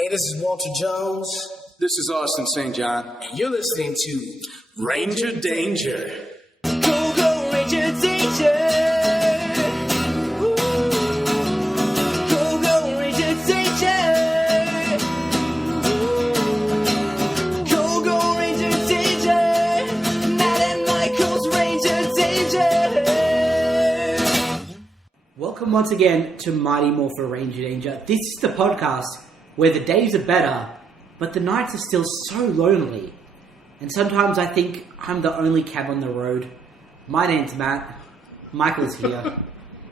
Hey, this is Walter Jones. This is Austin St. John. And you're listening to Ranger Danger. Go, go, Ranger Danger. Woo. Go, go, Ranger Danger. Woo. Go, go, Ranger Danger. Matt and Michael's Ranger Danger. Welcome once again to Mighty Morphin Ranger Danger. This is the podcast where the days are better, but the nights are still so lonely. And sometimes I think I'm the only cab on the road. My name's Matt. Michael's here.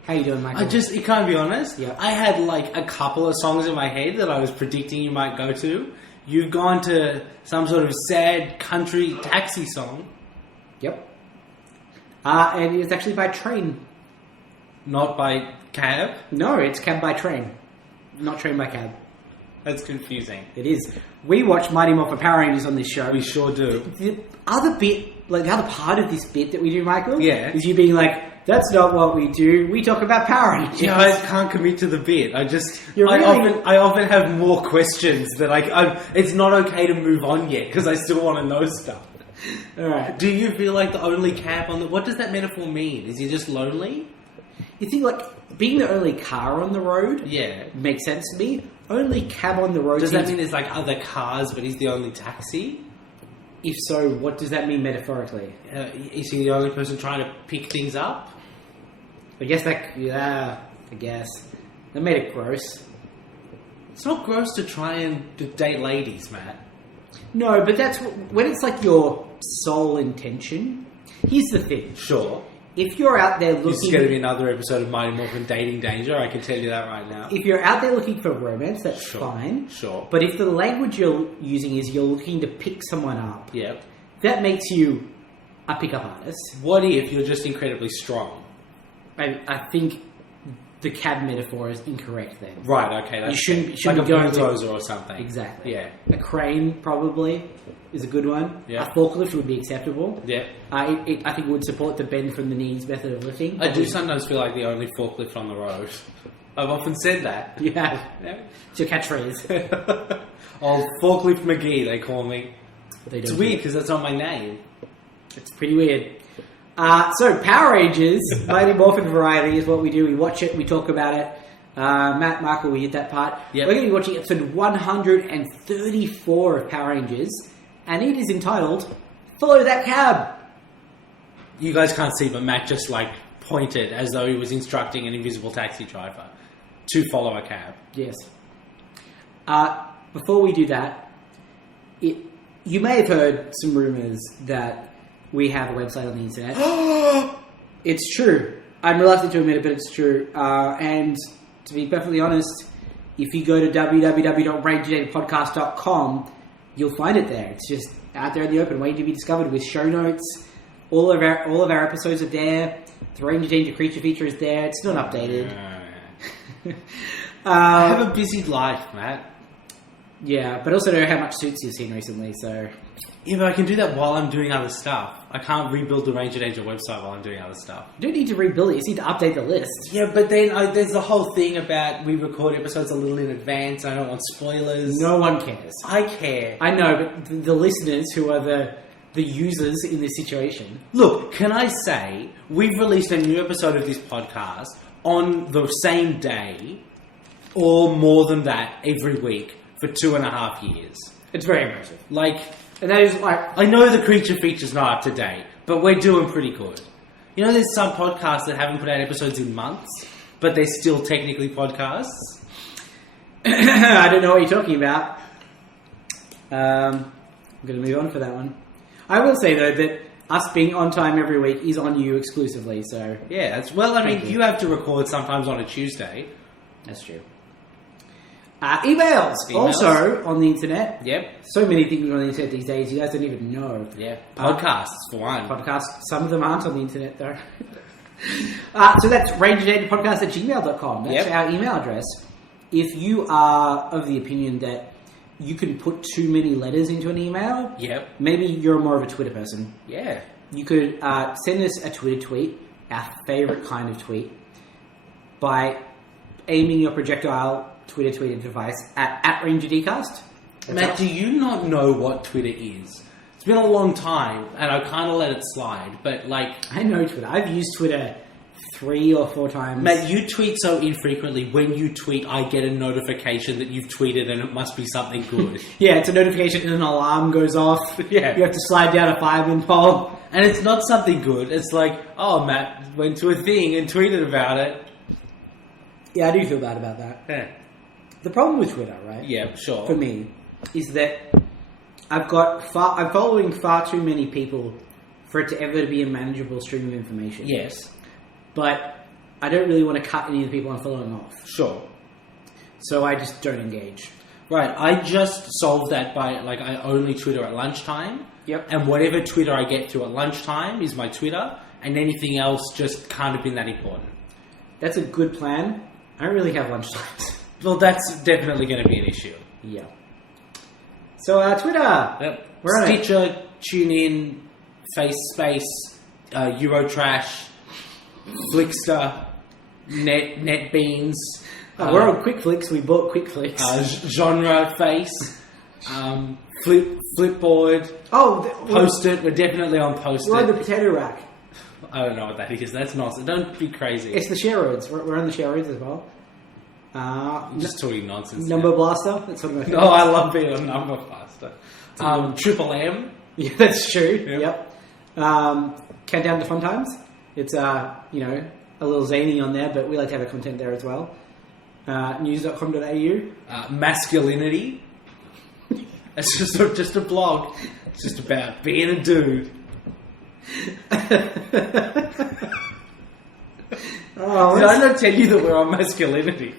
How you doing, Michael? You can't be honest. Yeah. I had like a couple of songs in my head that I was predicting you might go to. You've gone to some sort of sad country taxi song. Yep. And it's actually by train. Not by cab. No, it's cab by train. Not train by cab. That's confusing. It is. We watch Mighty Morphin Power Rangers on this show. We sure do. The other bit, like the other part of this bit that we do, Michael, Yeah. is you being like, that's not what we do. We talk about Power Rangers. Yeah, I can't commit to the bit. I often have more questions that it's not okay to move on yet because I still want to know stuff. All right. Do you feel like the only cab on the... What does that metaphor mean? Is he just lonely? You think, like, being the only car on the road Yeah. makes sense to me. Only cab on the road. Does that mean there's like other cars but he's the only taxi? If so, what does that mean metaphorically? Is he the only person trying to pick things up? I guess that made it gross. It's not gross to try and date ladies, Matt. No, but that's when it's like your sole intention. Here's the thing. Sure. If you're out there looking... This is going to be another episode of Mighty Morphin Dating Danger, I can tell you that right now. If you're out there looking for romance, that's Sure. fine. Sure. But if the language you're using is you're looking to pick someone up, Yep. that makes you a pickup artist. What if you're just incredibly strong? I think the cab metaphor is incorrect then. Right, okay. That's You shouldn't like be a going bulldozer or something. Exactly. Yeah. A crane probably is a good one. Yeah. A forklift would be acceptable. Yeah. I think it would support the bend from the knees method of lifting. I do sometimes feel like the only forklift on the road. I've often said that. You have. Yeah. It's your catchphrase. Old Forklift McGee, they call me. They It's don't weird do because that's not my name. It's pretty weird. So, Power Rangers, Mighty Morphin Variety is what we do. We watch it, we talk about it. Matt, Michael, we hit that part. Yep. We're going to be watching episode 134 of Power Rangers, and it is entitled Follow That Cab. You guys can't see, but Matt just pointed as though he was instructing an invisible taxi driver to follow a cab. Yes. Before we do that, you may have heard some rumours that we have a website on the internet. It's true. I'm reluctant to admit it, but it's true. And to be perfectly honest, if you go to www.rangerdatingpodcast.com, you'll find it there. It's just out there in the open, waiting to be discovered with show notes. All of our episodes are there. The Ranger Danger creature feature is there. It's not updated. I have a busy life, Matt. Yeah, but also know how much Suits you've seen recently, so... Yeah, but I can do that while I'm doing other stuff. I can't rebuild the Ranger Danger website while I'm doing other stuff. You don't need to rebuild it, you just need to update the list. Yeah, but then there's the whole thing about we record episodes a little in advance. I don't want spoilers. No one cares. I care. I know, but the listeners who are the users in this situation... Look, can I say, we've released a new episode of this podcast on the same day, or more than that, every week, for 2.5 years. It's very impressive. And that is I know the creature feature's not up to date, but we're doing pretty good. You know, there's some podcasts that haven't put out episodes in months, but they're still technically podcasts. I don't know what you're talking about. I'm going to move on for that one. I will say, though, that us being on time every week is on you exclusively, so... Yeah, you have to record sometimes on a Tuesday. That's true. Emails, also on the internet. Yep. So many things on the internet these days, you guys don't even know. Yeah. Podcasts, for one. Podcasts, some of them aren't on the internet, though. So that's rangerdatingpodcast@gmail.com. That's our email address. If you are of the opinion that you can put too many letters into an email, maybe you're more of a Twitter person. Yeah. You could send us a Twitter tweet, our favourite kind of tweet, by aiming your projectile Twitter device at RangerDcast. Matt, do you not know what Twitter is? It's been a long time, and I kind of let it slide, but like... I know Twitter. I've used Twitter 3 or 4 times. Matt, you tweet so infrequently. When you tweet, I get a notification that you've tweeted and it must be something good. Yeah, it's a notification and an alarm goes off. Yeah. You have to slide down a fireman pole. And it's not something good. It's like, oh, Matt went to a thing and tweeted about it. Yeah, I do feel bad about that. Yeah, The problem with Twitter, right? yeah, sure. For me, is that I'm following far too many people for it to ever be a manageable stream of information. Yes, But I don't really want to cut any of the people I'm following off. sure. So I just don't engage. Right, I just solved that by, like, I only Twitter at lunchtime. Yep. And whatever Twitter I get to at lunchtime is my Twitter, and anything else just can't have been that important. That's a good plan. I don't really have lunchtimes. Well, that's definitely going to be an issue. Yeah. So Twitter. Yep. We're on it. Stitcher, TuneIn, FaceSpace, Eurotrash, Flickster, NetBeans. We're on QuickFlix. We bought QuickFlix. Genre Face, Flipboard, Post-it. We're definitely on Post-it. We're on the potato rack. I don't know what that is. That's nonsense. Don't be crazy. It's the share roads. We're on the share roads as well. I'm just talking nonsense. Number now. Blaster. That's one of my No, favorites. I love being a number blaster. Triple M. Yeah, that's true. Yep. Yep. Countdown to Fun Times. It's a little zany on there, but we like to have our content there as well. News.com.au. Masculinity. It's just a blog. It's just about being a dude. Oh, Did I not tell you that we're on masculinity?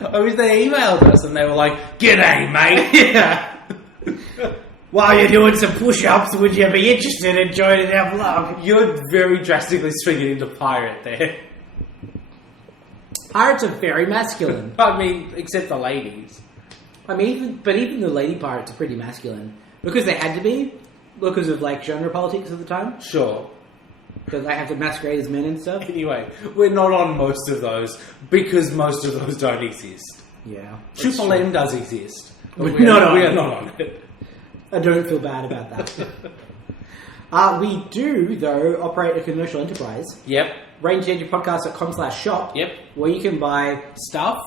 I wish they emailed us and they were like, "G'day, mate." yeah. While you're doing some push-ups, would you be interested in joining our blog? You're very drastically swinging into pirate there. Pirates are very masculine. I mean, except the ladies. I mean, even the lady pirates are pretty masculine because they had to be because of like genre politics at the time. Sure. Because they have to masquerade as men and stuff. Anyway, we're not on most of those because most of those don't exist. Yeah. Triple M does exist. We're We not are- on we it. are not on it. I don't feel bad about that. We do, though, operate a commercial enterprise. Yep. RangerDangerPodcast.com/shop. Yep. Where you can buy Stuff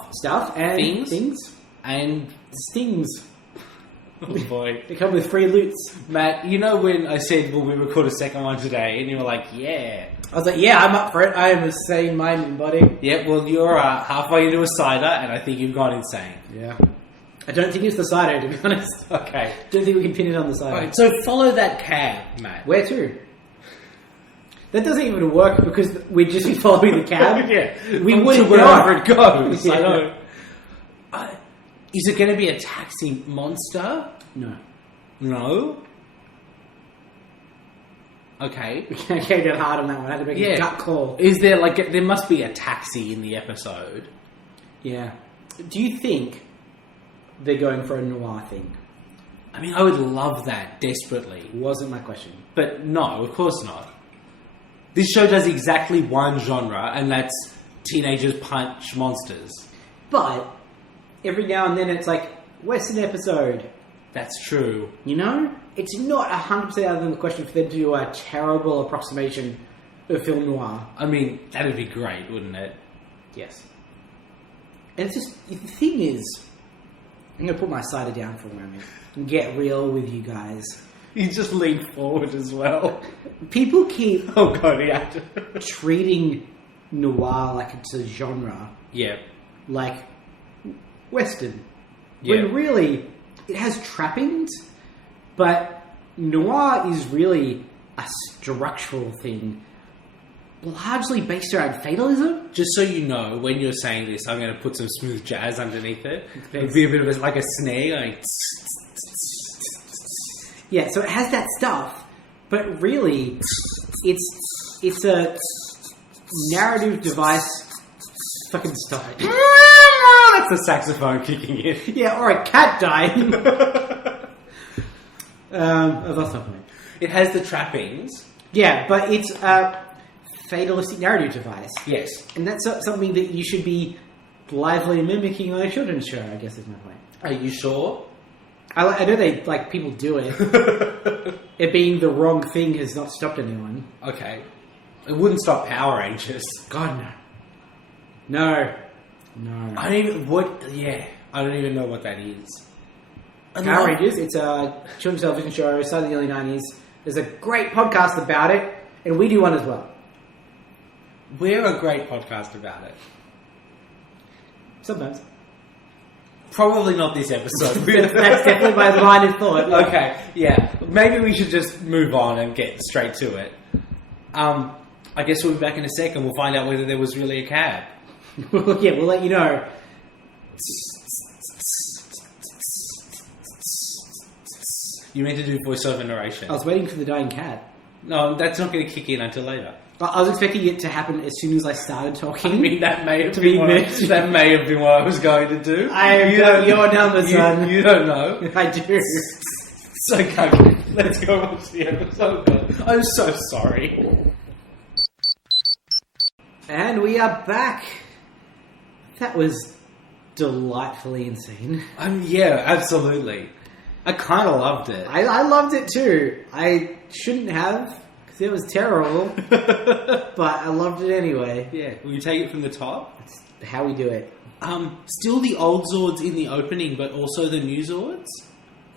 and Things. and stings. oh boy, They come with free loots. Matt, you know when I said, "Will we record a second one today?" and you were like, "Yeah." I was like, yeah, I'm up for it. I am a sane-minded body. Yeah. Well, you're halfway into a cider, and I think you've gone insane. Yeah. I don't think it's the cider, to be honest. Okay. Don't think we can pin it on the cider. Right, so follow that cab, Matt. Where to? That doesn't even work because we'd just be following the cab. Yeah. We From wouldn't to wherever know. it goes. Yeah. I know. Is it going to be a taxi monster? No. No. Okay. I can't get hard on that one. I had to make a gut call. Is there there must be a taxi in the episode? Yeah. Do you think they're going for a noir thing? I mean, I would love that desperately. Wasn't my question. But no, of course not. This show does exactly one genre, and that's teenagers punch monsters. But every now and then it's like Western episode. That's true. You know? It's not 100% out of the question for them to do a terrible approximation of film noir. I mean, that'd be great, wouldn't it? Yes. And it's just, the thing is, I'm going to put my cider down for a moment and get real with you guys. You just lean forward as well. People keep Oh god, yeah. treating noir like it's a genre, Yeah. like Western. Yeah. When really, it has trappings, but noir is really a structural thing, largely based around fatalism. Just so you know, when you're saying this, I'm going to put some smooth jazz underneath it. It'll be a bit of like a snare, like... Yeah, so it has that stuff, but really, it's a narrative device. Fucking stop it. That's the saxophone kicking in. Yeah, or a cat dying. I've lost my point. It has the trappings. Yeah, but it's a fatalistic narrative device. Yes. And that's something that you should be blithely mimicking on a children's show, I guess is my point. Are you sure? I know they, like, people do it. It being the wrong thing has not stopped anyone. Okay. It wouldn't stop Power Rangers. God, no. No. I don't even... I don't even know what that is. Power Rangers, it's a children's television show, started in the early 90s. There's a great podcast about it, and we do one as well. We're a great podcast about it. Sometimes. Probably not this episode. That's definitely my line of thought. Okay, yeah. Maybe we should just move on and get straight to it. I guess we'll be back in a second. We'll find out whether there was really a cab. Yeah, we'll let you know. You meant to do voiceover narration. I was waiting for the dying cat. No, that's not going to kick in until later. I was expecting it to happen as soon as I started talking. I mean, that may have been what I was going to do. I have got your number, son. You don't know. I do. So, okay, let's go watch the episode. I'm so sorry. And we are back. That was delightfully insane. Yeah, absolutely. I kind of loved it. I loved it too. I shouldn't have, because it was terrible. But I loved it anyway. Yeah. Will you take it from the top? That's how we do it. Still the old Zords in the opening, but also the new Zords?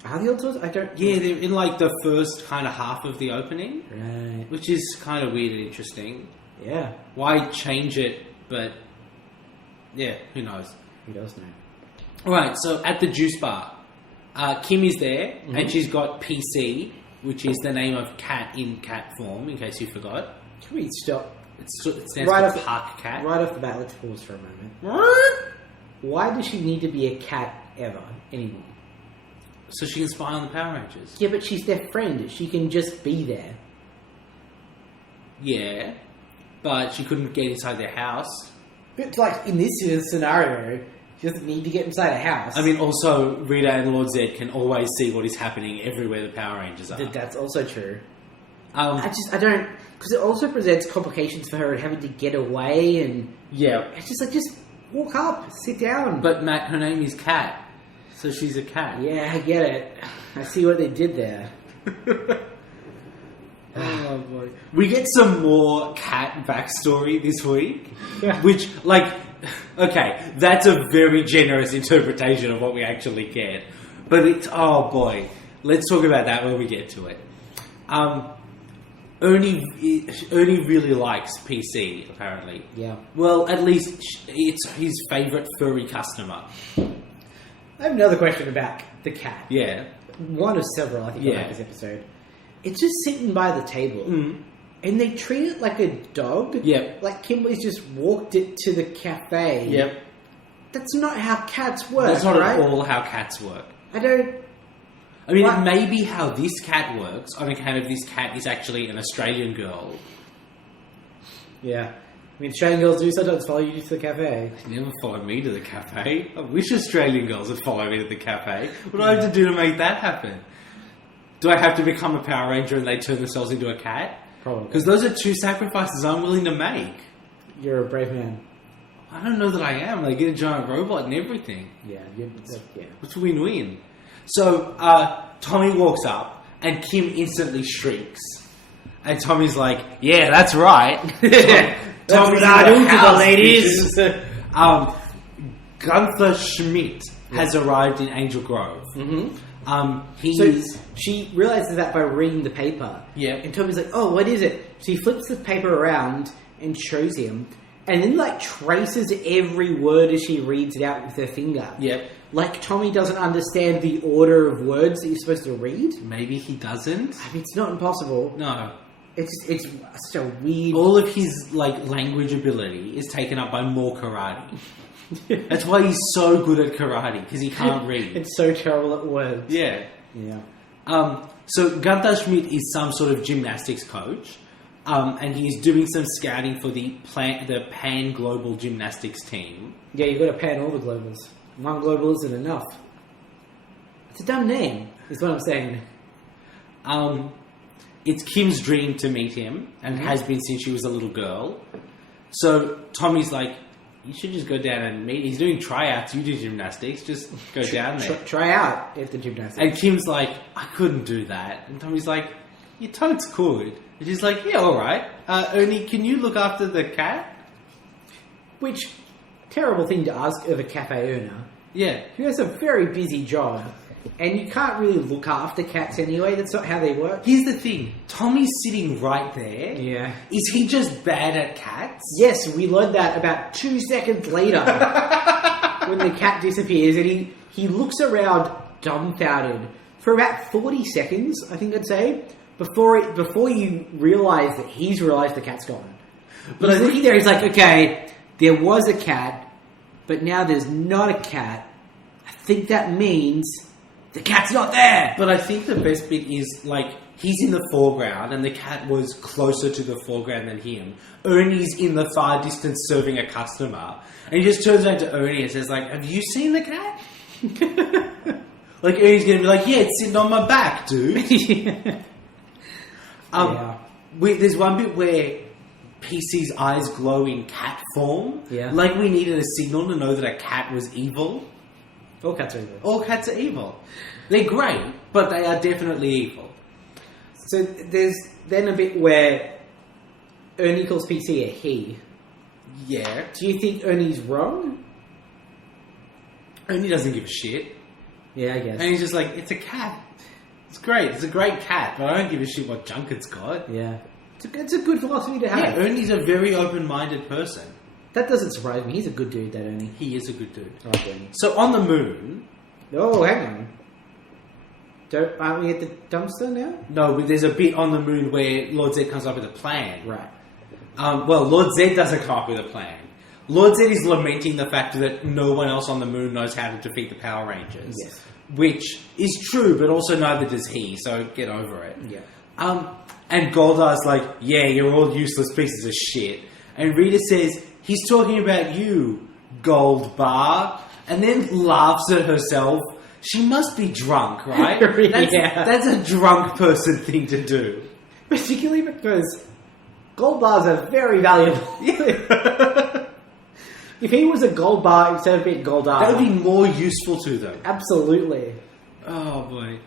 Are the old Zords? I don't... Yeah, they're in like the first kind of half of the opening. Right. Which is kind of weird and interesting. Yeah. Why change it, but... Yeah, who knows? Who does know? Right, so at the juice bar, Kim is there, and she's got PC, which is the name of cat in cat form, in case you forgot. Can we stop? It stands Right for off Park Cat. Right off the bat, let's pause for a moment. Why does she need to be a cat ever anymore? So she can spy on the Power Rangers. Yeah, but she's their friend. She can just be there. Yeah, but she couldn't get inside their house. It's like, in this scenario, she doesn't need to get inside a house. I mean, also, Rita and Lord Zed can always see what is happening everywhere the Power Rangers are. That's also true. I don't... Because it also presents complications for her having to get away and... Yeah. It's just like, just walk up, sit down. But Matt, her name is Cat, so she's a cat. Yeah, I get it. I see what they did there. Oh boy. We get some more cat backstory this week. Yeah. Which, like, okay, that's a very generous interpretation of what we actually get. But it's, oh boy, let's talk about that when we get to it. Ernie really likes PC, apparently. Yeah. Well, at least it's his favourite furry customer. I have another question about the cat. Yeah. One of several, I think, about this episode. It's just sitting by the table. And they treat it like a dog. Yep. Like Kimberly's just walked it to the cafe. Yep. That's not how cats work, That's not right? at all how cats work. I don't... I mean, What? it may be how this cat works, on account of this cat is actually an Australian girl. Yeah. I mean, Australian girls do sometimes follow you to the cafe. They never follow me to the cafe. I wish Australian girls would follow me to the cafe. What do I have to do to make that happen? Do I have to become a Power Ranger and they turn themselves into a cat? Probably. Because those are two sacrifices I'm willing to make. You're a brave man. I don't know that I am. They get a giant robot and everything. Yeah. Yeah. It's win-win. So, Tommy walks up and Kim instantly shrieks. And Tommy's like, yeah, that's right. Tommy's what I in do the to the house, ladies. bitches. Gunther Schmidt has arrived in Angel Grove. She realizes that by reading the paper. Yeah. And Tommy's like, oh, what is it? So he flips the paper around and shows him. And then, like, traces every word as she reads it out with her finger. Yep. Like, Tommy doesn't understand the order of words that you're supposed to read. Maybe he doesn't. I mean, it's not impossible. No. It's such a weird... All of his, like, language ability is taken up by more karate. That's why he's so good at karate, because he can't read. It's so terrible at words. Yeah. Yeah. So Gunther Schmidt is some sort of gymnastics coach, and he's doing some scouting for the Pan Global Gymnastics team. Yeah, you've got to pan all the globals. One global isn't enough. It's a dumb name, is what I'm saying. It's Kim's dream to meet him, and has been since she was a little girl. So Tommy's like, you should just go down and meet. He's doing tryouts. You do gymnastics. Just go down there. Try out if the gymnastics. And Kim's like, I couldn't do that. And Tommy's like, you totes could. And she's like, yeah, all right. Ernie, can you look after the cat? Which, terrible thing to ask of a cafe owner. Yeah. Who has a very busy job. And you can't really look after cats anyway. That's not how they work. Here's the thing. Tommy's sitting right there. Yeah. Is he just bad at cats? Yes, we learned that about 2 seconds later. When the cat disappears. And he looks around dumbfounded for about 40 seconds, I think I'd say, before you realise that he's realised the cat's gone. But he's looking there, he's like, okay, there was a cat, but now there's not a cat. I think that means the cat's not there. But I think the best bit is, like, he's in the foreground and the cat was closer to the foreground than him. Ernie's in the far distance serving a customer. And he just turns around to Ernie and says, like, have you seen the cat? Like, Ernie's going to be like, yeah, it's sitting on my back, dude. Yeah. There's one bit where PC's eyes glow in cat form. Yeah. Like we needed a signal to know that a cat was evil. All cats are evil. All cats are evil. They're great, but they are definitely evil. So there's then a bit where Ernie calls PC a he. Yeah. Do you think Ernie's wrong? Ernie doesn't give a shit. Yeah, I guess. And he's just like, it's a cat. It's great. It's a great cat, but I don't give a shit what junk it's got. Yeah. It's a good philosophy to have. Yeah, Ernie's a very open-minded person. That doesn't surprise me. He's a good dude, that Ernie. He is a good dude. I like Ernie. So on the moon... Oh, hang on. Aren't we at the dumpster now? No, but there's a bit on the moon where Lord Zed comes up with a plan. Right. Well, Lord Zed doesn't come up with a plan. Lord Zed is lamenting the fact that no one else on the moon knows how to defeat the Power Rangers. Yes. Which is true, but also neither does he, so get over it. Yeah. And Goldar's like, yeah, you're all useless pieces of shit. And Rita says, he's talking about you, Gold Bar. And then laughs at herself. She must be drunk, right? Yeah. That's a drunk person thing to do. Particularly because gold bars are very valuable. If he was a gold bar instead of being gold bar, That would be more useful to them. absolutely. Oh, boy.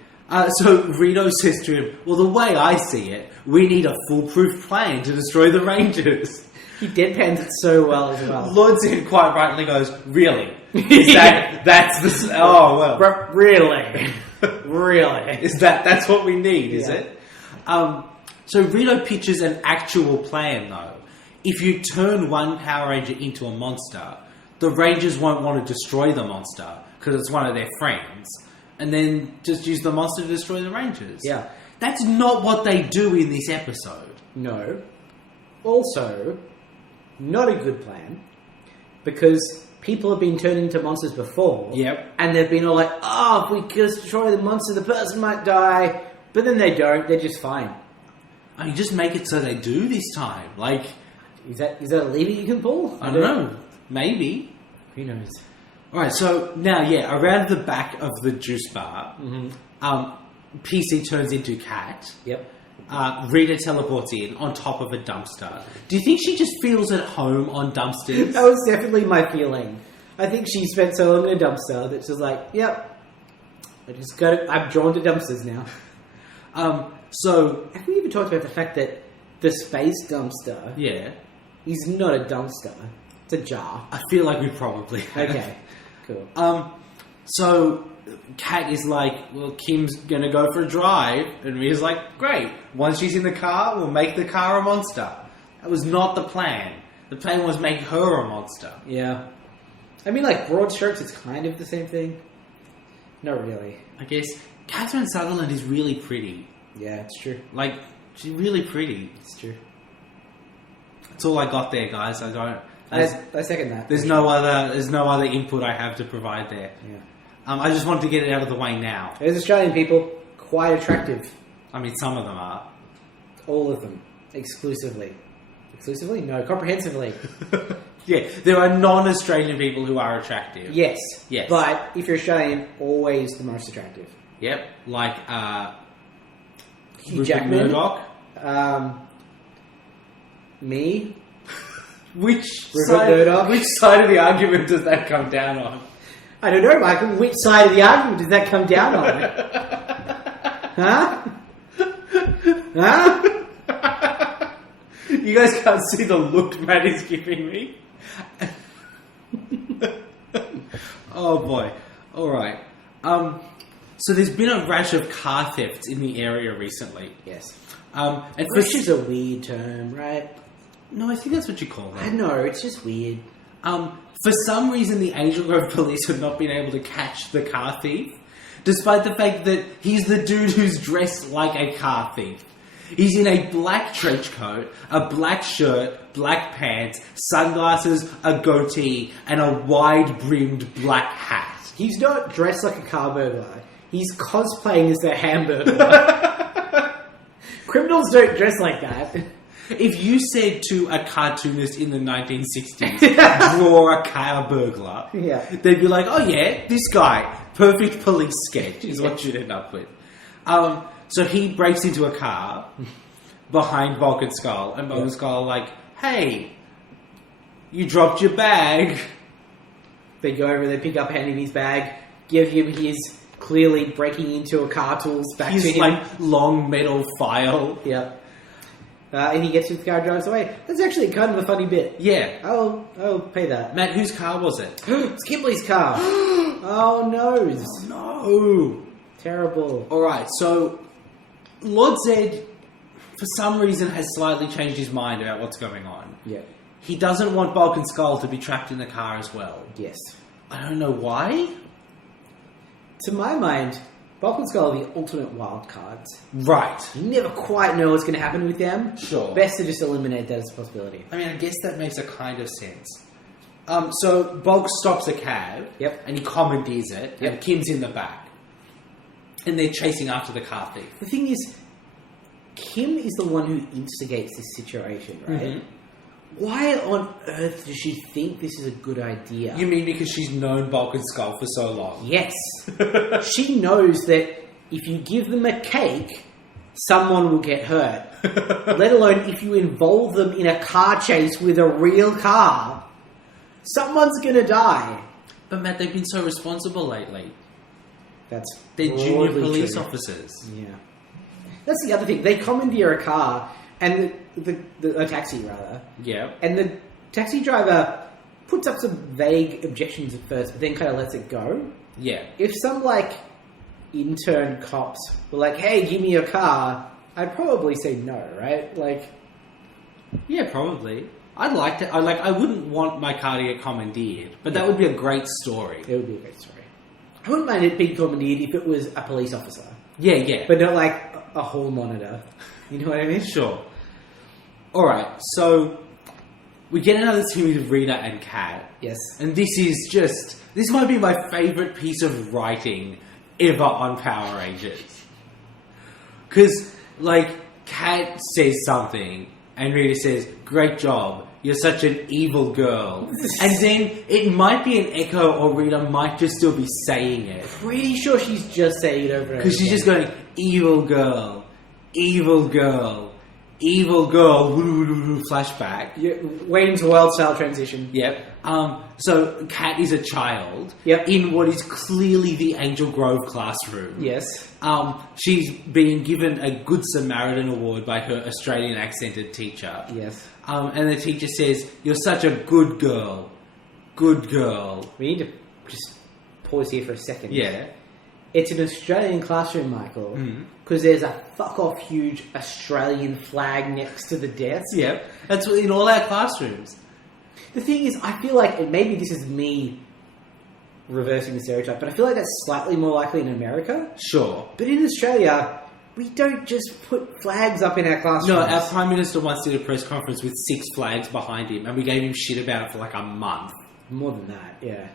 So Rito says to him, well, the way I see it, we need a foolproof plan to destroy the Rangers. He deadpans it so well as well. Lord Zed quite rightly goes, really? That's the... Oh, well. Really? Really? That's what we need, is Yeah. it? So Rito pitches an actual plan, though. If you turn one Power Ranger into a monster, the Rangers won't want to destroy the monster because it's one of their friends. And then just use the monster to destroy the Rangers. Yeah. That's not what they do in this episode. No. Also, not a good plan because people have been turned into monsters before. Yep. And they've been all like, oh, if we destroy the monster, the person might die. But then they don't. They're just fine. I mean, just make it so they do this time. Like... Is that a lever you can pull? I don't know. Maybe. Who knows? Alright, so now, yeah, around the back of the juice bar, PC turns into Cat. Yep. Rita teleports in on top of a dumpster. Do you think she just feels at home on dumpsters? That was definitely my feeling. I think she spent so long in a dumpster that she's like, yep, I'm drawn to dumpsters now. So... Have we even talked about the fact that the space dumpster Yeah. is not a dumpster? It's a jar. I feel like we probably have. Okay, cool. So Kat is like, well, Kim's going to go for a drive. And Rita's like, great. Once she's in the car, we'll make the car a monster. That was not the plan. The plan was make her a monster. Yeah. I mean, like, broad strokes, it's kind of the same thing. Not really. I guess Catherine Sutherland is really pretty. Yeah, it's true. Like, she's really pretty. It's true. That's all I got there, guys. I second that. There's no other input I have to provide there. Yeah. I just wanted to get it out of the way now. There's Australian people, quite attractive. I mean, some of them are. All of them. Exclusively. Exclusively? No, comprehensively. Yeah, there are non-Australian people who are attractive. Yes. Yes. But if you're Australian, always the most attractive. Yep, like Hugh Rupert Jackman. Murdoch. Me. Which River Murdoch? which side of the argument does that come down on? I don't know, Michael. Which side of the argument does that come down on? Huh? Huh? You guys can't see the look Matt is giving me. Oh boy. Alright. So there's been a rash of car thefts in the area recently. Yes. And Rash is a weird term, right? No, I think that's what you call I them. know, it's just weird. For some reason, the Angel Grove police have not been able to catch the car thief, despite the fact that he's the dude who's dressed like a car thief. He's in a black trench coat, a black shirt, black pants, sunglasses, a goatee, and a wide-brimmed black hat. He's not dressed like a car burglar. He's cosplaying as a hamburger. Criminals don't dress like that. If you said to a cartoonist in the 1960s, draw a car burglar, Yeah. they'd be like, oh yeah, this guy, perfect police sketch is what you'd end up with. So he breaks into a car behind Bulk and Skull, and Bulk and Skull are like, hey, you dropped your bag. They go over, they pick up Henry's bag, give him his clearly breaking into a car tools back to His him. like long metal file. Yep. And he gets into the car and drives away. That's actually kind of a funny bit. Yeah. I'll pay that. Matt, whose car was it? It's Kimberly's car. Oh no. No. Terrible. Alright, so Lord Zed, for some reason, has slightly changed his mind about what's going on. Yeah. He doesn't want Bulk and Skull to be trapped in the car as well. Yes. I don't know why. To my mind, Bulk and Skull are the ultimate wild cards. Right. You never quite know what's going to happen with them. Sure. Best to just eliminate that as a possibility. I mean, I guess that makes a kind of sense. So Bulk stops a cab. Yep. And he commandeers it. Yep. And Kim's in the back. And they're chasing after the car thief. The thing is, Kim is the one who instigates this situation, right? Mhm. Why on earth does she think this is a good idea? You mean because she's known Bulk and Skull for so long? Yes. She knows that if you give them a cake, someone will get hurt. Let alone if you involve them in a car chase with a real car. Someone's going to die. But Matt, they've been so responsible lately. That's They're junior broadly police true. officers. Yeah. That's the other thing. They commandeer a car, and a taxi, rather. Yeah. And the taxi driver puts up some vague objections at first, but then kind of lets it go. Yeah. If some, intern cops were like, hey, give me your car, I'd probably say no, right? Yeah, probably. I'd like to. I wouldn't want my car to get commandeered, but that would be a great story. It would be a great story. I wouldn't mind it being commandeered if it was a police officer, Yeah, yeah. but not like a hall monitor. You know what I mean? Sure. Alright, so we get another scene with Rita and Kat. Yes. And this might be my favourite piece of writing ever on Power Rangers. Because, Kat says something, and Rita says, great job, you're such an evil girl. And then it might be an echo, or Rita might just still be saying it. Pretty sure she's just saying it over and over. Because she's just going, evil girl, evil girl, evil girl, flashback. Yeah, Wayne's Wild style transition. Yep. So Kat is a child. Yep. In what is clearly the Angel Grove classroom. Yes. She's being given a Good Samaritan award by her Australian accented teacher. Yes. And the teacher says, "You're such a good girl. Good girl." We need to just pause here for a second. Yeah. It's an Australian classroom, Michael, because there's a fuck-off huge Australian flag next to the desk. Yep. That's in all our classrooms. The thing is, I feel like, and maybe this is me reversing the stereotype, but I feel like that's slightly more likely in America. Sure. But in Australia, we don't just put flags up in our classrooms. No, our Prime Minister once did a press conference with 6 flags behind him, and we gave him shit about it for a month. More than that, yeah.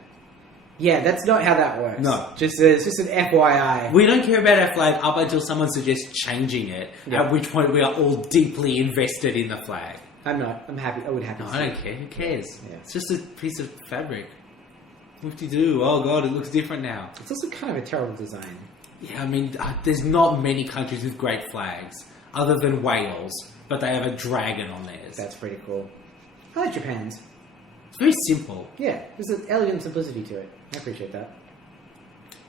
Yeah, that's not how that works. No. It's just an FYI. We don't care about our flag up until someone suggests changing it, Yeah. at which point we are all deeply invested in the flag. I'm not. I'm happy. I would happy. No, to I see don't care. Who cares? Yeah. It's just a piece of fabric. Whoop-de-doo. Oh, God, it looks different now. It's also kind of a terrible design. Yeah, I mean, there's not many countries with great flags, other than Wales, but they have a dragon on theirs. That's pretty cool. I like Japan's. It's very simple. Yeah, there's an elegant simplicity to it. I appreciate that.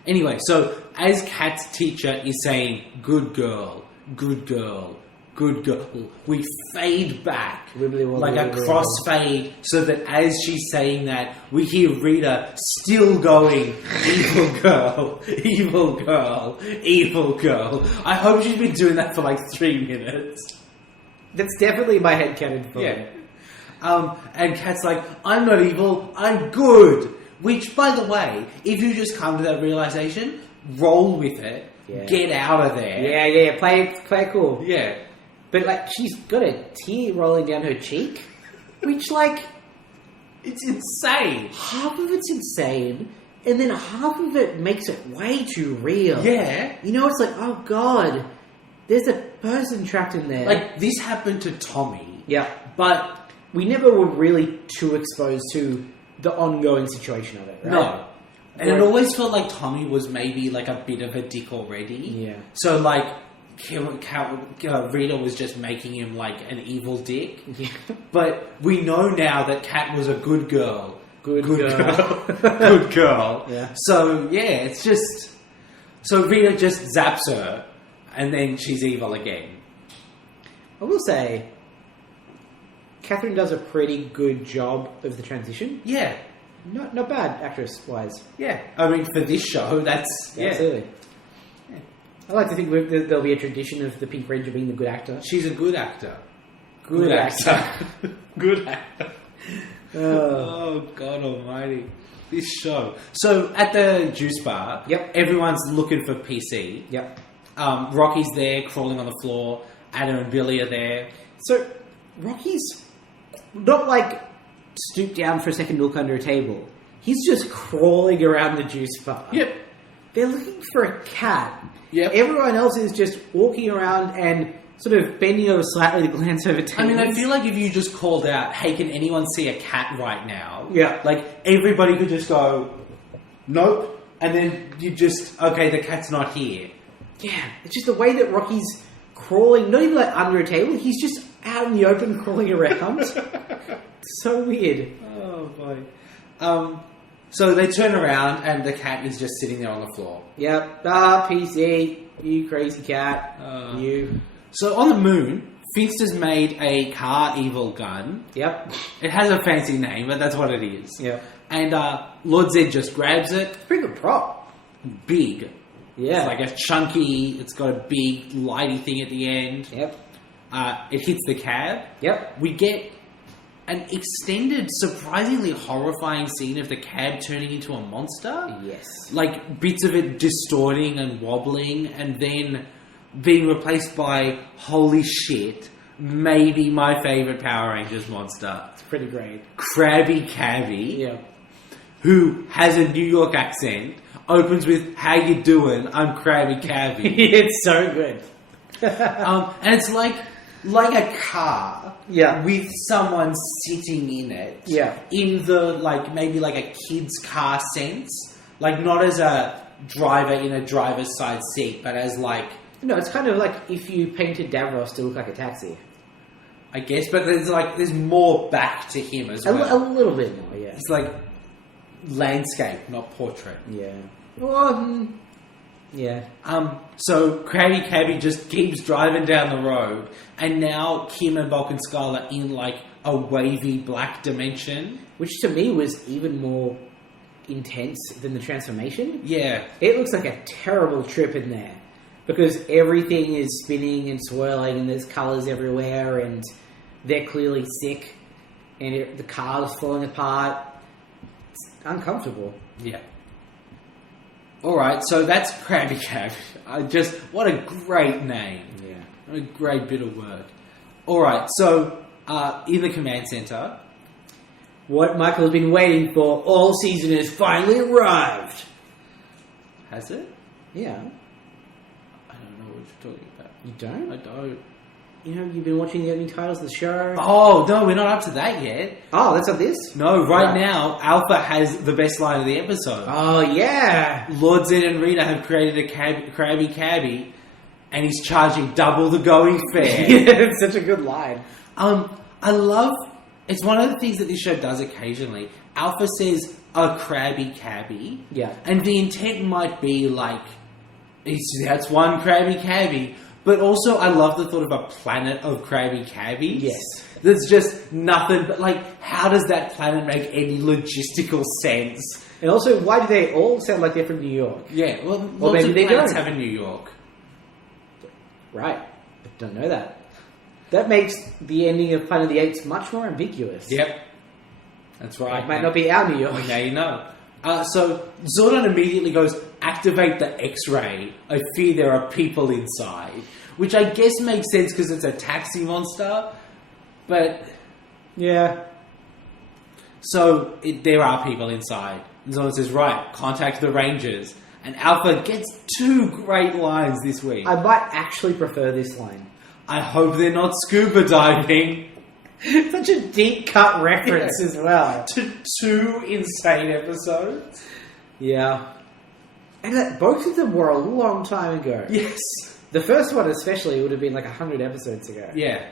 Anyway, so as Kat's teacher is saying, good girl, good girl, good girl, we fade back like a crossfade so that as she's saying that, we hear Rita still going, evil girl, evil girl, evil girl. I hope she's been doing that for like 3 minutes. That's definitely my headcanon for Yeah. And Kat's like, I'm not evil, I'm good. Which, by the way, if you just come to that realization, roll with it, get out of there. Yeah, play it cool. Yeah. But, like, she's got a tear rolling down her cheek, which, like... It's insane. Half of it's insane, and then half of it makes it way too real. Yeah. You know, it's like, oh, God, there's a person trapped in there. Like, this happened to Tommy. Yeah. But... we never were really too exposed to the ongoing situation of it, right? No. And it always felt like Tommy was maybe, like, a bit of a dick already. Yeah. So, like... Rita was just making him like an evil dick. Yeah. But we know now that Kat was a good girl. Good girl. Good girl. Yeah. So, yeah, it's just... So Rita just zaps her, and then she's evil again. I will say, Catherine does a pretty good job of the transition. Yeah. Not bad, actress-wise. Yeah. I mean, for this show, that's... Yeah. Absolutely. I like to think there'll be a tradition of the Pink Ranger being the good actor. She's a good actor. Good actor. Good actor. Oh, God almighty. This show. So, at the juice bar, everyone's looking for PC. Yep. Rocky's there, crawling on the floor. Adam and Billy are there. So, Rocky's not like stooped down for a second to look under a table. He's just crawling around the juice bar. Yep. They're looking for a cat. Yep. Everyone else is just walking around and sort of bending over slightly to glance over tables. I mean, I feel like if you just called out, hey, can anyone see a cat right now? Yeah. Like, everybody could just go, nope. And then you just, okay, the cat's not here. Yeah. It's just the way that Rocky's crawling, not even like under a table, he's just out in the open crawling around. So weird. Oh, boy. So they turn around and the cat is just sitting there on the floor. Yep. PC, you crazy cat. You. So on the moon, Finster's made a car evil gun. Yep. It has a fancy name, but that's what it is. Yep. And Lord Zed just grabs it. Pretty good prop. Big. Yeah. It's like a chunky, it's got a big lighty thing at the end. Yep. It hits the cab. Yep. We get an extended, surprisingly horrifying scene of the cab turning into a monster. Yes. Like, bits of it distorting and wobbling, and then being replaced by, holy shit, maybe my favourite Power Rangers monster. It's pretty great. Crabby Cabby. Yeah. Who has a New York accent, opens with, how you doing? I'm Crabby Cabby. It's so good. And it's like a car. Yeah. With someone sitting in it. Yeah. In the, like, maybe like a kid's car sense. Like, not as a driver in a driver's side seat, but as like... No, it's kind of like if you painted Davros to look like a taxi. I guess, but there's more back to him as well. A little bit more, yeah. It's like landscape, not portrait. Yeah. Well, yeah. So Crabby Cabby just keeps driving down the road, and now Kim and Bulk and Skull are in like a wavy black dimension. Which to me was even more intense than the transformation. Yeah. It looks like a terrible trip in there. Because everything is spinning and swirling and there's colours everywhere and they're clearly sick and the car is falling apart. It's uncomfortable. Yeah. Alright, so that's Crabby Cabby. What a great name. Yeah. What a great bit of work. Alright, so in the command centre... What Michael's been waiting for all season has finally arrived. Has it? Yeah. I don't know what you're talking about. You don't? I don't. You know, you've been watching the opening titles of the show. Oh, no, we're not up to that yet. Oh, that's not this? No, right now, Alpha has the best line of the episode. Oh, yeah. Lord Zed and Rita have created a Crabby Cabby, and he's charging double the going fare. Yeah, it's such a good line. I love It's one of the things that this show does occasionally. Alpha says a Crabby Cabby. Yeah. And the intent might be like, that's one Crabby Cabby. But also, I love the thought of a planet of Crabby Cabbies. Yes. There's just nothing but, like, how does that planet make any logistical sense? And also, why do they all sound like they're from New York? Yeah, well, Or lots maybe of they planets don't. have in New York. Right. I don't know that. That makes the ending of Planet of the Apes much more ambiguous. Yep. That's right. It might not be our New York. Well, now you know. So Zordon immediately goes, activate the X-ray. I fear there are people inside. Which I guess makes sense because it's a taxi monster. But, Yeah. so there are people inside. And Zordon says, right, contact the Rangers. And Alpha gets 2 great lines this week. I might actually prefer this line. I hope they're not scuba diving. Such a deep cut reference as well. To 2 insane episodes. Yeah. And that, both of them were a long time ago. Yes. The first one especially would have been like 100 episodes ago. Yeah.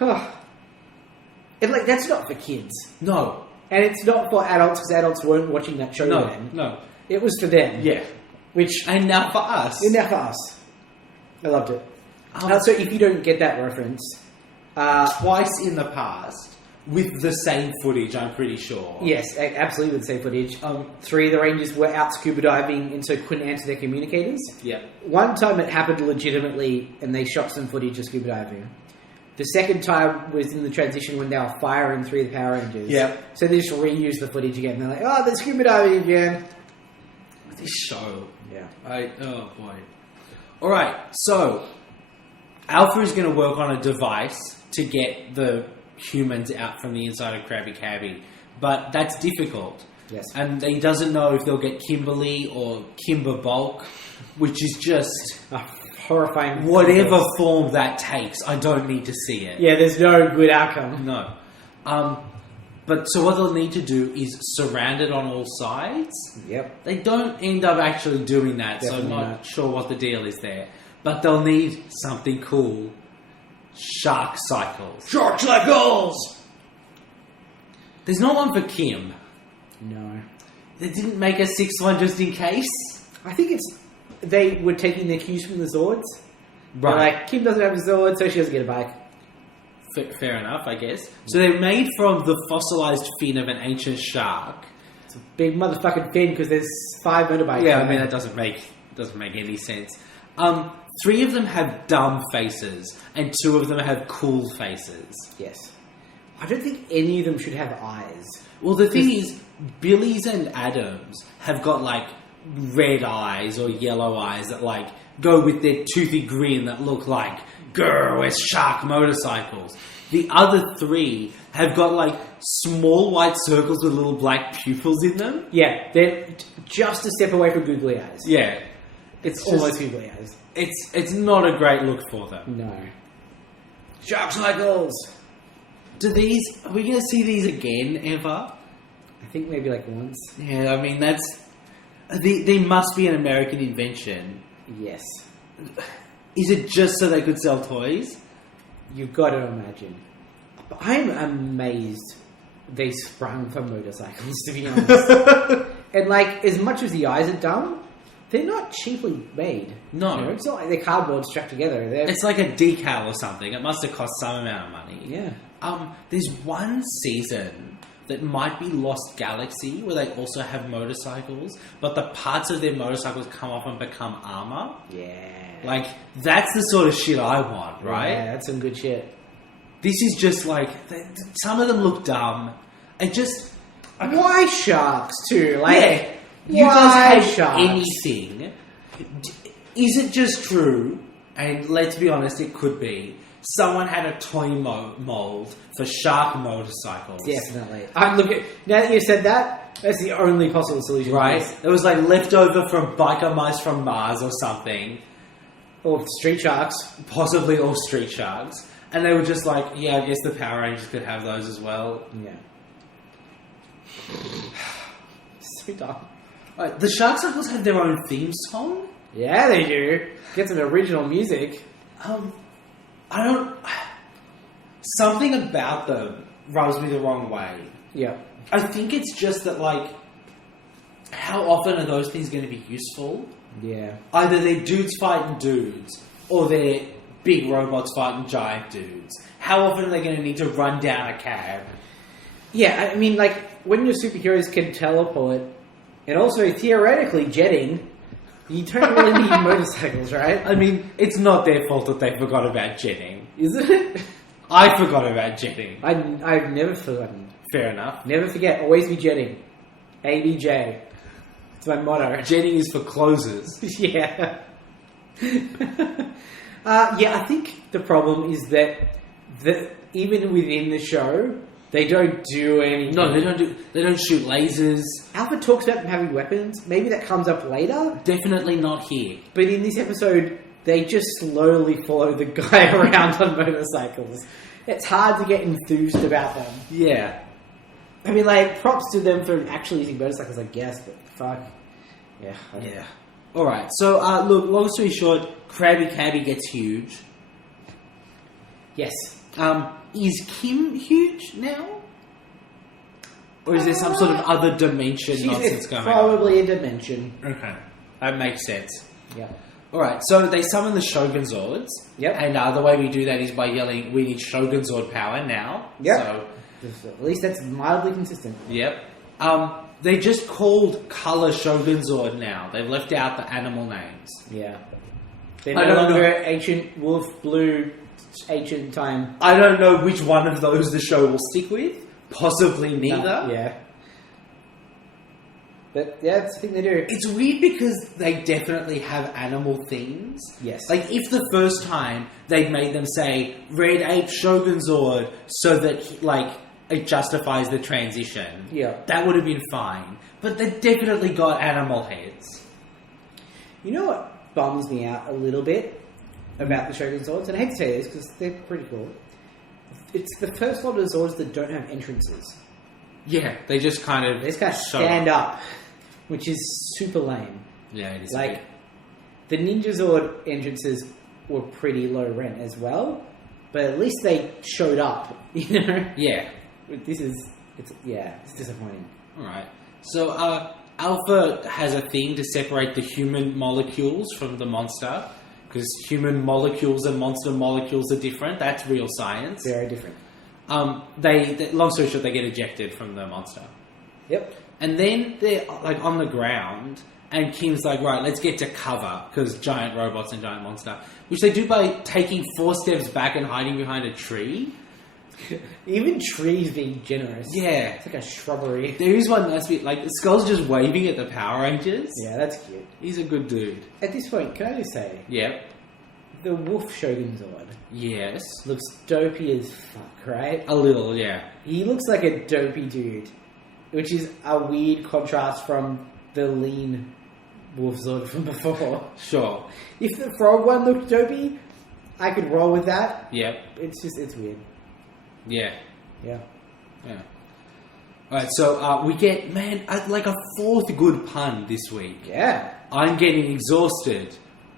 And like, that's not for kids. No. And it's not for adults because adults weren't watching that show No. then. No. It was for them. Yeah. Which, And now for us. enough for us. I loved it. So if you don't get that reference, Twice in the past with the same footage, I'm pretty sure. yes, absolutely with the same footage. 3 of the Rangers were out scuba diving and so couldn't answer their communicators. Yeah. One time it happened legitimately and they shot some footage of scuba diving. The second time was in the transition when they were firing 3 of the Power Rangers. Yeah. So they just reused the footage again. They're like, oh, they're scuba diving again. This show. Yeah. Oh boy. Alright, so Alpha is going to work on a device to get the humans out from the inside of Crabby Cabby. But that's difficult. Yes. And he doesn't know if they'll get Kimberly or Kimber Bulk, which is just Horrifying. whatever form that takes. I don't need to see it. Yeah, there's no good outcome. No. But so what they'll need to do is surround it on all sides. Yep. They don't end up actually doing that, Definitely so I'm not not. sure what the deal is there. But they'll need something cool. Shark cycles. Shark cycles! There's not one for Kim. No. They didn't make a 6th one just in case. I think it's... They were taking their cues from the Zords. They're Right. like, Kim doesn't have a Zord, so she doesn't get a bike. Fair enough, I guess. So they're made from the fossilized fin of an ancient shark. It's a big motherfucking fin because there's 5 motorbikes. Yeah, I on mean there. that doesn't make any sense. 3 of them have dumb faces, and 2 of them have cool faces. Yes. I don't think any of them should have eyes. Well, the thing is, Billy's and Adam's have got like red eyes or yellow eyes that like go with their toothy grin that look like, grr, we're shark motorcycles. The other 3 have got like small white circles with little black pupils in them. Yeah, they're just a step away from googly eyes. Yeah. It's just- almost googly eyes. It's not a great look for them. No. Shark cycles! Are we going to see these again ever? I think maybe like once. Yeah, I mean, they must be an American invention. Yes. Is it just so they could sell toys? You've got to imagine. But I'm amazed they sprung from motorcycles, to be honest. And like, as much as the eyes are dumb, they're not cheaply made. No. You know, it's not like they're cardboard strapped together. They're, It's like a decal or something. It must have cost some amount of money. yeah. There's one season that might be Lost Galaxy where they also have motorcycles, but the parts of their motorcycles come off and become armor. Yeah. Like, that's the sort of shit I want, right? Yeah, that's some good shit. This is just like, some of them look dumb. It just... Why sharks too? Like, Yeah, you why guys have sharks? anything. Is it just true? And let's be honest, it could be. Someone had a toy mold for shark motorcycles. Definitely. I'm looking. Now that you said that, that's the only possible solution. Right? It was like leftover from biker mice from Mars or something. Or street sharks. Possibly all street sharks. And they were just like, yeah, I guess the Power Rangers could have those as well. Yeah. So dumb. The Shark Cycles have their own theme song? Yeah, they do. Get some original music. I don't... Something about them rubs me the wrong way. Yeah. I think it's just that, like, how often are those things going to be useful? Yeah. Either they're dudes fighting dudes, or they're big robots fighting giant dudes. How often are they going to need to run down a cab? Yeah, I mean, like, when your superheroes can teleport, and also theoretically jetting, you don't really need motorcycles, right? I mean, it's not their fault that they forgot about jetting. Isn't it? I forgot about jetting. I've never forgotten. Fair enough. Never forget, always be jetting. ABJ. It's my motto. Jetting is for closers. Yeah. I think the problem is that even within the show, they don't do anything. No, they don't shoot lasers. Alpha talks about them having weapons. Maybe that comes up later. Definitely not here. But in this episode, they just slowly follow the guy around on motorcycles. It's hard to get enthused about them. Yeah. I mean, like, props to them for actually using motorcycles, I guess, but fuck. Yeah. Yeah. Alright, so, look, long story short, Crabby Cabby gets huge. Yes. Is Kim huge now? Or is there some sort of other dimension nonsense going on? Probably a dimension. Okay. That makes sense. Yeah. Alright, so they summon the Shogun Zords. Yep. And the way we do that is by yelling, we need Shogun Zord power now. Yep. So, At least that's mildly consistent. yep. They just called Color Shogun Zord now. They've left out the animal names. Yeah. They're I no don't longer know. ancient wolf, blue, ancient time. I don't know which one of those the show will stick with. Possibly neither. Yeah. But yeah, that's the thing they do. It's weird because they definitely have animal themes. Yes. Like, if the first time they'd made them say, Red Ape Shogun Zord, so that, like, it justifies the transition. Yeah. That would have been fine. But they definitely got animal heads. You know what bums me out a little bit about the Shogun Zords? And I hate to say this because they're pretty cool. It's the first lot of Zords that don't have entrances. Yeah, they just kind of... They just kind of show stand up, which is super lame. Yeah, it is. Like, the Ninja Zord entrances were pretty low rent as well, but at least they showed up, you know? Yeah. It's disappointing. Alright. So, Alpha has a thing to separate the human molecules from the monster, because human molecules and monster molecules are different. That's real science. Very different. Long story short, they get ejected from the monster. Yep. And then they're, like, on the ground, and Kim's like, right, let's get to cover, because giant robots and giant monster. Which they do by taking 4 steps back and hiding behind a tree. Even trees being generous. Yeah. It's like a shrubbery. There is one nice bit, like, Skull's just waving at the Power Rangers. Yeah, that's cute. He's a good dude. At this point, can I just say, Yep. the Wolf Shogun Zord Yes. looks dopey as fuck, right? A little, yeah. He looks like a dopey dude, which is a weird contrast from the lean Wolf Zord from before. Sure. If the frog one looked dopey, I could roll with that. Yep. It's weird. Yeah. Yeah. Yeah. Alright, so we get, like a 4th good pun this week. Yeah. I'm getting exhausted.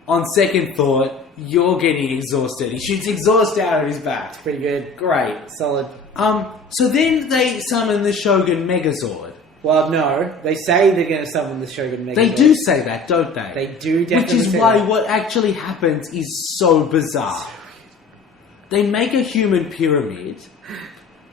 On second thought, you're getting exhausted. He shoots exhaust out of his back. Pretty good. Great. Solid. So then they summon the Shogun Megazord. Well, no. They say they're going to summon the Shogun Megazord. They do say that, don't they? They do definitely Which is say why that. what actually happens is so bizarre. They make a human pyramid,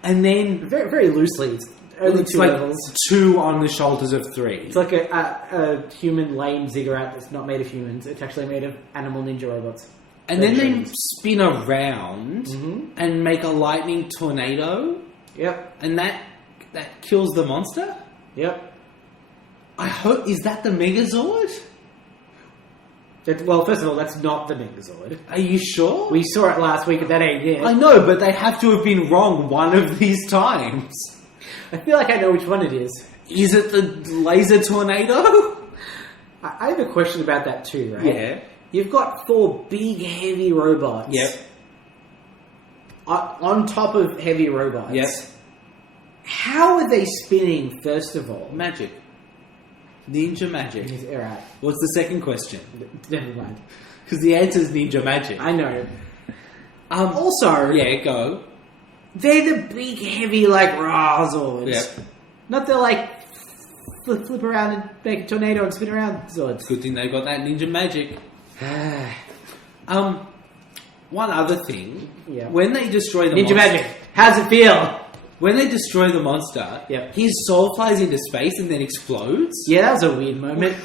and then Very, very loosely. It's only it's 2 like levels. 2 on the shoulders of 3. It's like a human lame ziggurat that's not made of humans. It's actually made of animal ninja robots. And then they Versions. spin around and make a lightning tornado, Yep. and that kills the monster? Yep. I hope... Is that the Megazord? Well, first of all, that's not the Megazord. Are you sure? We saw it last week, and that ain't it. I know, but they have to have been wrong one of these times. I feel like I know which one it is. Is it the laser tornado? I have a question about that too, right? Yeah. You've got 4 big, heavy robots. Yep. On top of heavy robots. Yep. How are they spinning, first of all? Magic. Ninja magic. Alright. What's the second question? Never mind. Because the answer is ninja magic. I know. Also, Yeah, go. They're the big, heavy, like, raw Zords. Yep. Not the, like, flip around and make a tornado and spin around Zords. Good thing they got that ninja magic. One other thing. Yeah. When they destroy the Ninja monster, magic. How's it feel? When they destroy the monster, Yep. his soul flies into space and then explodes. Yeah, that was a weird moment.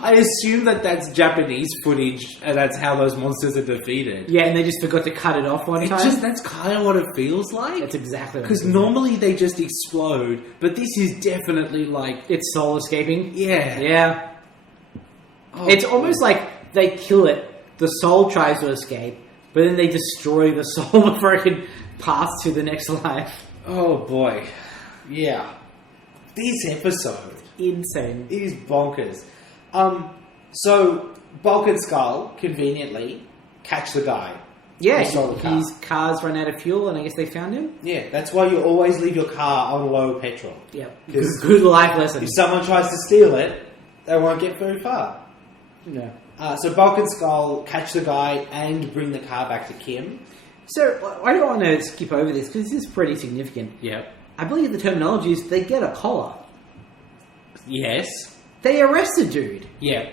I assume that that's Japanese footage and that's how those monsters are defeated. Yeah, and they just forgot to cut it off one time. That's kind of what it feels like. That's exactly what Because it is. normally they just explode, but this is definitely like... It's soul escaping. Yeah. Yeah. Oh, It's almost like they kill it, the soul tries to escape, but then they destroy the soul before it can pass to the next life. Oh boy. Yeah. This episode Insane. is bonkers. So Bulk and Skull conveniently catch the guy. Yeah, who stole the car. his car's run out of fuel, and I guess they found him. Yeah, that's why you always leave your car on low petrol. Yeah, 'Cause good life lesson. if someone tries to steal it, they won't get very far. Yeah. So Bulk and Skull catch the guy and bring the car back to Kim. So I don't want to skip over this because this is pretty significant. Yep. I believe the terminology is they get a collar. Yes. They arrest a dude. Yeah.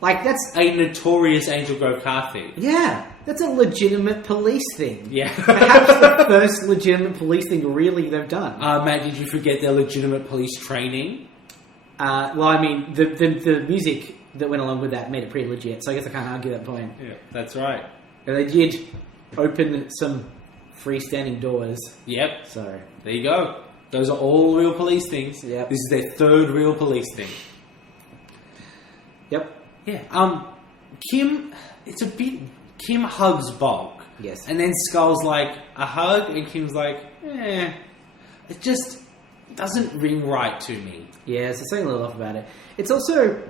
Like that's A notorious Angel Grove car thief. yeah, that's a legitimate police thing. Yeah. Perhaps the first legitimate police thing really they've done. Matt, did you forget their legitimate police training? Well, I mean, the music that went along with that made it pretty legit, so I guess I can't argue that point. Yeah, that's right. And they did open some freestanding doors. Yep. So There you go. Those are all real police things. Yep. This is their third real police thing. yep, Yeah. Kim, it's a bit... Kim hugs Bulk. Yes. And then Skull's like, a hug? And Kim's like, eh. It just doesn't ring right to me. yeah. So something a little off about it. It's also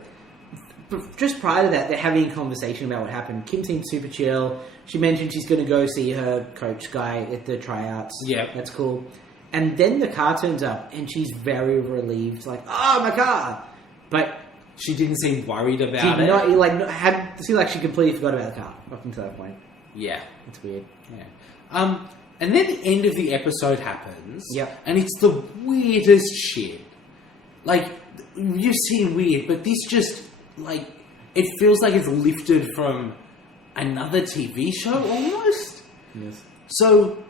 just prior to that, they're having a conversation about what happened. Kim seems super chill. She mentioned she's going to go see her coach guy at the tryouts. Yep. That's cool. And then the car turns up, and she's very relieved, like, "Oh, my car!" But She didn't seem worried she about it. seemed like she completely forgot about the car up until that point. Yeah. It's weird. Yeah. And then the end of the episode happens. Yep. And it's the weirdest shit. Like, you've seen weird, but this just, like, it feels like it's lifted from another TV show almost. Yes. So,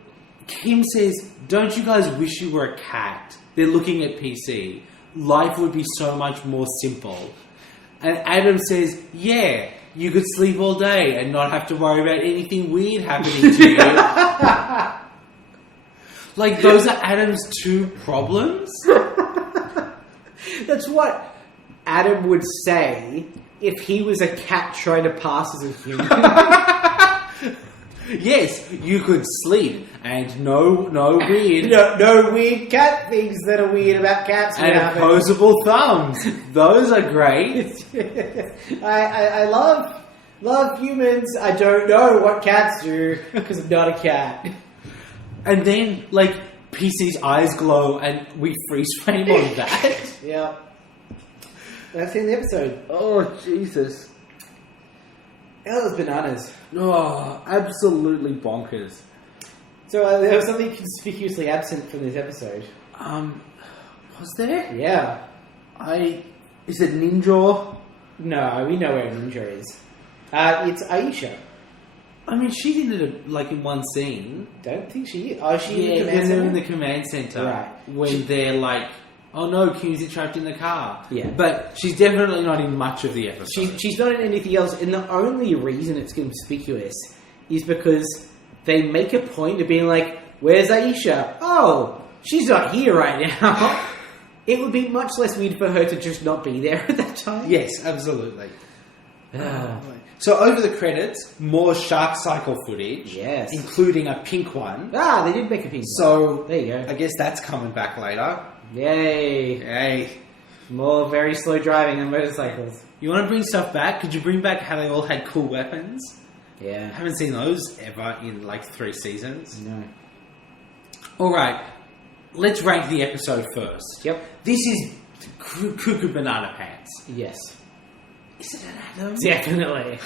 Kim says, don't you guys wish you were a cat? They're looking at PC. Life would be so much more simple. And Adam says, yeah, you could sleep all day and not have to worry about anything weird happening to you. Like, those are Adam's two problems? That's what Adam would say if he was a cat trying to pass as a human. Yes, you could sleep and no weird. no weird cat things that are weird about cats. And opposable thumbs. Those are great. I love humans. I don't know what cats do because I'm not a cat. And then, like, PC's eyes glow and we freeze frame on that. Yeah. That's the end of the episode. Oh, Jesus. Hell, those bananas. Oh, absolutely bonkers. So there was something conspicuously absent from this episode. Was there? Yeah. Is it Ninja? No, we know where Ninja is. It's Aisha. I mean, she did it, like, in one scene. Don't think she is. Oh, she Yeah, in the when command they're in center? the command center. Right. When they're like, oh no, Kim's trapped in the car. Yeah. But she's definitely not in much of the episode. She's not in anything else, and the only reason it's conspicuous is because they make a point of being like, where's Aisha? Oh, she's not here right now. It would be much less weird for her to just not be there at that time. Yes, absolutely. So over the credits, more Shark Cycle footage. Yes. Including a pink one. They did make a pink one. So There you go. I guess that's coming back later. Yay. Hey. More very slow driving on motorcycles. You want to bring stuff back? Could you bring back how they all had cool weapons? I Yeah. haven't seen those ever in like 3 seasons. No. Alright, let's rank the episode first. Yep. This is Cuckoo Banana Pants. Yes. Is it an Adam? Definitely.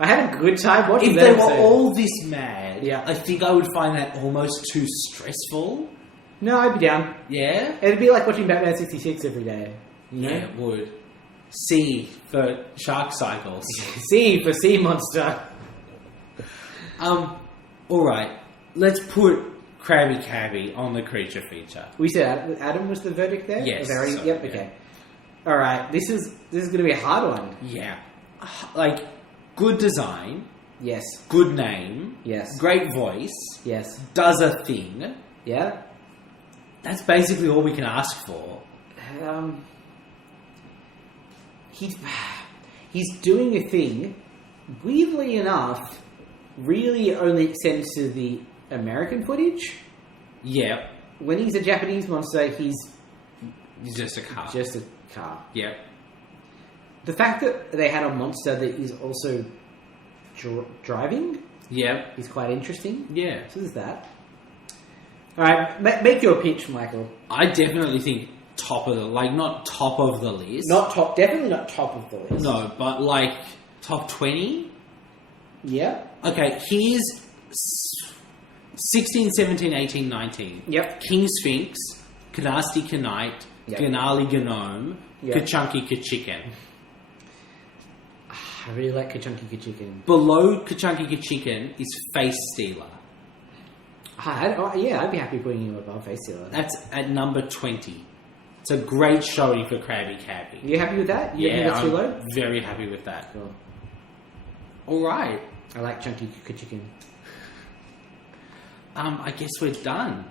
I had a good time watching If that they were episode. all this mad, Yeah. I think I would find that almost too stressful. No, I'd be down. Yeah? It'd be like watching Batman 66 every day. You know? Yeah, it would. C for shark cycles. C for sea monster. Alright, let's put Crabby Cabby on the creature feature. We said Adam was the verdict there? Yes, Very, so, yep, yeah. okay. Alright, this is going to be a hard one. Yeah. Like, good design, Yes. good name, Yes. great voice, Yes. does a thing. Yeah? That's basically all we can ask for. He's doing a thing, weirdly enough, really only extends to the American footage. Yeah. When he's a Japanese monster, he's He's just a car. just a car. Yeah. The fact that they had a monster that is also driving Yeah. is quite interesting. Yeah. So there's that. Alright, make your pitch, Michael. I definitely think top of the... Like, not top of the list. Not top, definitely not top of the list. No, but like top 20? Yeah. Okay, here's 16, 17, 18, 19. Yep. King Sphinx, Canasti Canite, Yep. Ganali Gnome, Yep. Kachunky Kachicken. I really like Kachunky Kachicken. Below Kachunky Kachicken is Face Stealer. Yeah, I'd be happy putting him above Face Stealer. That's at number 20. It's a great showing for Crabby Cabby. You happy with that? You think Yeah, that's too low? I'm very happy with that. Cool. Alright. I like Chunky Kachicken. I guess we're done.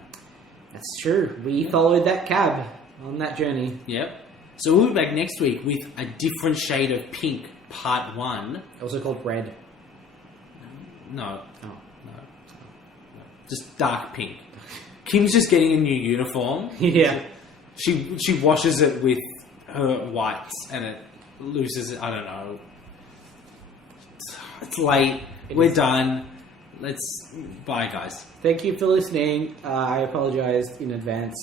That's true. We followed that cab on that journey. Yep. So we'll be back next week with a different shade of pink, part 1. Also called Red. No. Oh. No. Just dark pink. Kim's just getting a new uniform. Yeah. She washes it with her whites and it loses it. I don't know. It's late. We're done. Bye, guys. Thank you for listening. I apologize in advance.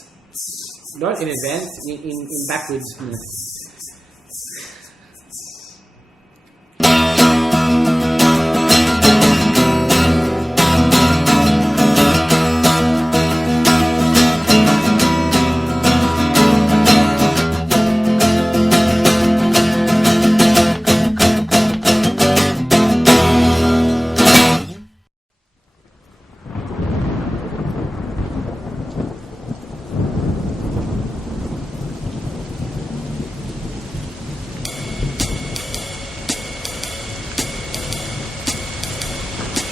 Not in advance, in backwards.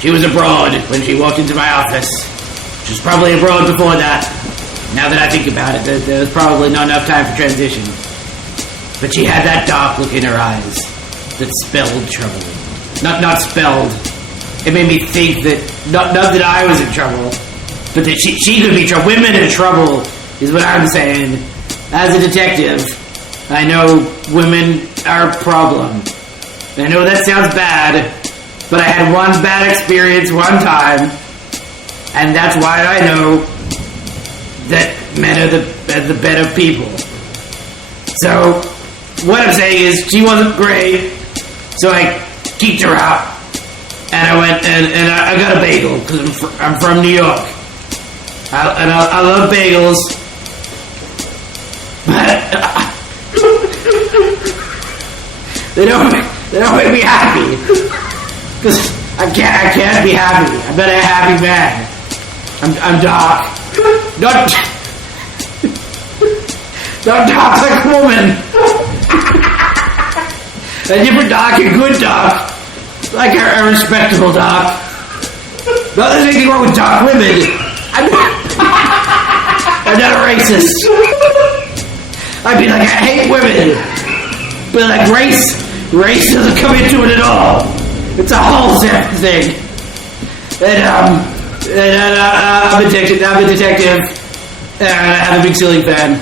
She was abroad when she walked into my office. She was probably abroad before that. Now that I think about it, there was probably not enough time for transition. But she had that dark look in her eyes that spelled trouble. Not spelled. It made me think that, not that I was in trouble, but that she could be trouble. Women in trouble is what I'm saying. As a detective, I know women are a problem. I know that sounds bad, but I had one bad experience one time, and that's why I know that men are the better people. So, what I'm saying is, she wasn't great, so I kicked her out, and I went and I got a bagel because I'm from New York, I love bagels, but they don't make me happy. Because I can't be happy. I'm not a happy man. I'm dark. Not dark like a woman. A different dark and good dark. Like a respectable dark. Not there's anything wrong with dark women. I'm not a racist. I'd be like, I hate women. But like race doesn't come into it at all. It's a whole separate thing. And I'm a detective. And I'm a big ceiling fan.